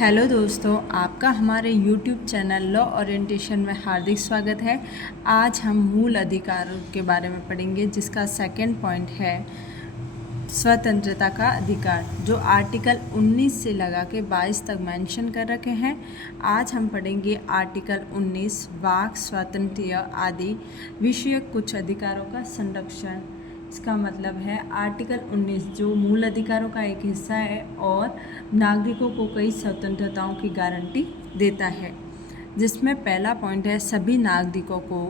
Hello दोस्तों, आपका हमारे YouTube चैनल लॉ ओरिएंटेशन में हार्दिक स्वागत है। आज हम मूल अधिकारों के बारे में पढ़ेंगे, जिसका सेकंड पॉइंट है स्वतंत्रता का अधिकार, जो आर्टिकल 19 से लगा के 22 तक मेंशन कर रखे हैं। आज हम पढ़ेंगे आर्टिकल 19 वाक स्वातंत्र्य आदि विषयक कुछ अधिकारों का संरक्षण। इसका मतलब है आर्टिकल 19 जो मूल अधिकारों का एक हिस्सा है और नागरिकों को कई स्वतंत्रताओं की गारंटी देता है, जिसमें पहला पॉइंट है सभी नागरिकों को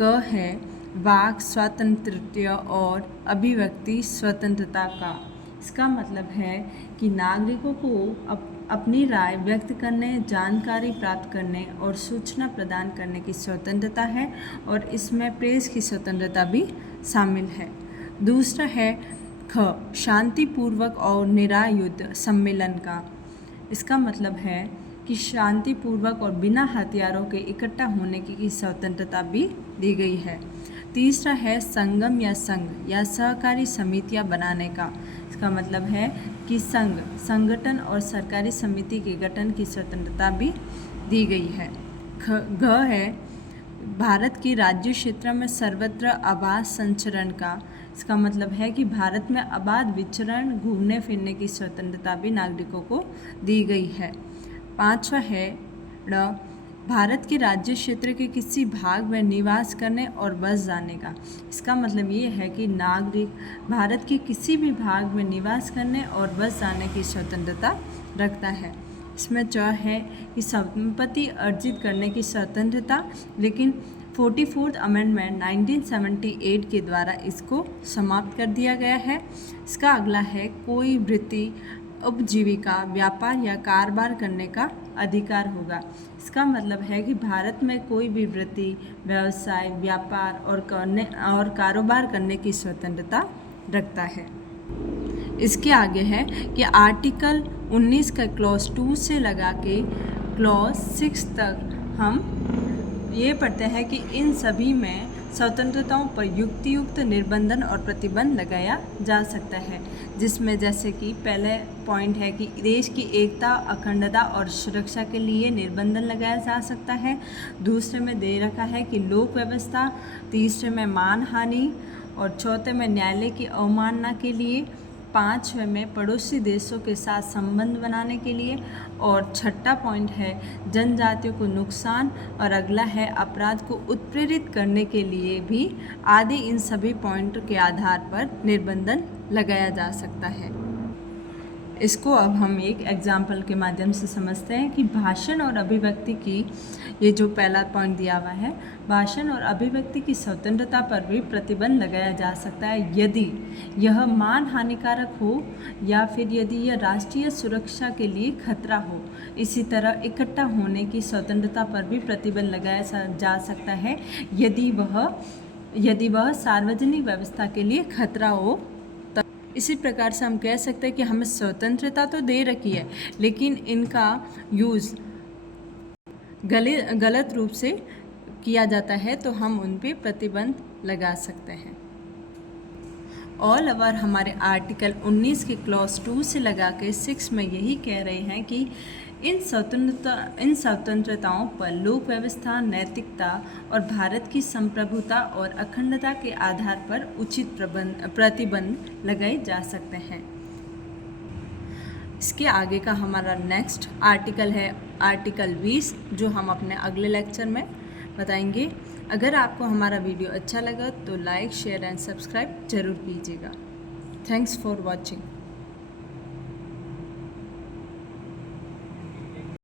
क है वाक स्वातंत्र्य और अभिव्यक्ति स्वतंत्रता का। इसका मतलब है कि नागरिकों को अपनी राय व्यक्त करने, जानकारी प्राप्त करने और सूचना प्रदान करने की स्वतंत्रता है और इसमें प्रेस की स्वतंत्रता भी शामिल है। दूसरा है ख शांतिपूर्वक और निरायुध सम्मेलन का। इसका मतलब है कि शांतिपूर्वक और बिना हथियारों के इकट्ठा होने की स्वतंत्रता भी दी गई है। तीसरा है संगम या संघ या सहकारी समितियां बनाने का। इसका मतलब है कि संगठन और सरकारी समिति के गठन की स्वतंत्रता भी दी गई है। घ है भारत के राज्य क्षेत्र में सर्वत्र आबाद संचरण का। इसका मतलब है कि भारत में आबाद विचरण, घूमने फिरने की स्वतंत्रता भी नागरिकों को दी गई है। पांचवा है ड भारत के राज्य क्षेत्र के किसी भाग में निवास करने और बस जाने का। इसका मतलब ये है कि नागरिक भारत के किसी भी भाग में निवास करने और बस जाने की स्वतंत्रता रखता है। इसमें च है कि संपत्ति अर्जित करने की स्वतंत्रता, लेकिन 44th अमेंडमेंट 1978 के द्वारा इसको समाप्त कर दिया गया है। इसका अगला है कोई वृत्ति, उपजीविका, व्यापार या कारोबार करने का अधिकार होगा। इसका मतलब है कि भारत में कोई भी वृत्ति, व्यवसाय, व्यापार और कारोबार करने की स्वतंत्रता रखता है। इसके आगे है कि आर्टिकल 19 का क्लॉज 2 से लगा के क्लॉज 6 तक हम ये पढ़ते हैं कि इन सभी में स्वतंत्रताओं पर युक्तियुक्त निर्बंधन और प्रतिबंध लगाया जा सकता है, जिसमें जैसे कि पहले पॉइंट है कि देश की एकता, अखंडता और सुरक्षा के लिए निर्बंधन लगाया जा सकता है। दूसरे में दे रखा है कि लोक व्यवस्था, तीसरे में मानहानि और चौथे में न्यायालय की अवमानना के लिए, पांचवें में पड़ोसी देशों के साथ संबंध बनाने के लिए और छठा पॉइंट है जनजातियों को नुकसान और अगला है अपराध को उत्प्रेरित करने के लिए भी आदि। इन सभी पॉइंट के आधार पर निर्बंधन लगाया जा सकता है। इसको अब हम एक एग्जाम्पल के माध्यम से समझते हैं कि भाषण और अभिव्यक्ति की, ये जो पहला पॉइंट दिया हुआ है, भाषण और अभिव्यक्ति की स्वतंत्रता पर भी प्रतिबंध लगाया जा सकता है यदि यह मान हानिकारक हो या फिर यदि यह राष्ट्रीय सुरक्षा के लिए खतरा हो। इसी तरह इकट्ठा होने की स्वतंत्रता पर भी प्रतिबंध लगाया जा सकता है यदि वह सार्वजनिक व्यवस्था के लिए खतरा हो। इसी प्रकार से हम कह सकते हैं कि हमें स्वतंत्रता तो दे रखी है, लेकिन इनका यूज़ गलत रूप से किया जाता है तो हम उन पे प्रतिबंध लगा सकते हैं। ऑल ओवर हमारे आर्टिकल 19 के क्लॉज 2 से लगा के 6 में यही कह रहे हैं कि इन स्वतंत्रताओं पर लोक व्यवस्था, नैतिकता और भारत की संप्रभुता और अखंडता के आधार पर उचित प्रतिबंध लगाए जा सकते हैं। इसके आगे का हमारा नेक्स्ट आर्टिकल है आर्टिकल 20, जो हम अपने अगले लेक्चर में बताएंगे। अगर आपको हमारा वीडियो अच्छा लगा तो लाइक, शेयर एंड सब्सक्राइब जरूर कीजिएगा। Thanks for watching.